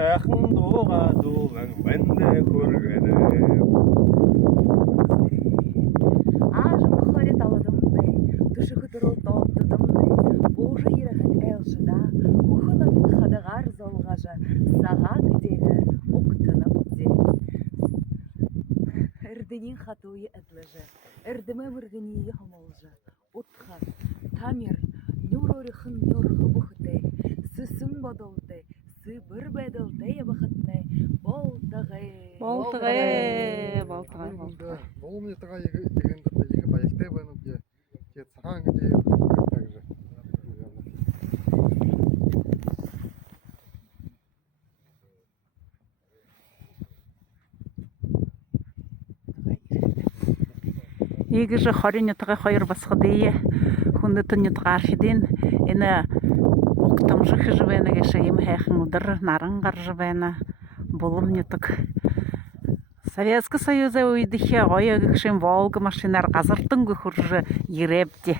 сайхан дууга дууган бэндэ хүргэнэ. Ажым хорет аладымны, түшігідіріл топтыдымны, Божы ерахын әлшіда, Кухына мен хадығар золғажы, Саға кідегі оқтынып де. Үрдінен хатуы әтліжі, Үрдімі віргінейі хымылжы, Утқа, тамир, нюр орыхын нюрғы бұхыты, Сүсің бодылды, Сы бір бәділді ебіхітні, Болтығы. Болтығы. Бұл метрға егінді екі байықтай бәніп де, саған де, также. Егіжі хорин ютығы қойыр басқыдейі, хүнді түн ютығы аршиден, ені оқтамжы хыжывайны кешейім хэхін ұдыр, нарын қаржывайны, болым ютық. Советский Союза уйдыхе ойы кішен Волга машинар қазыртын күхіржі ерепті.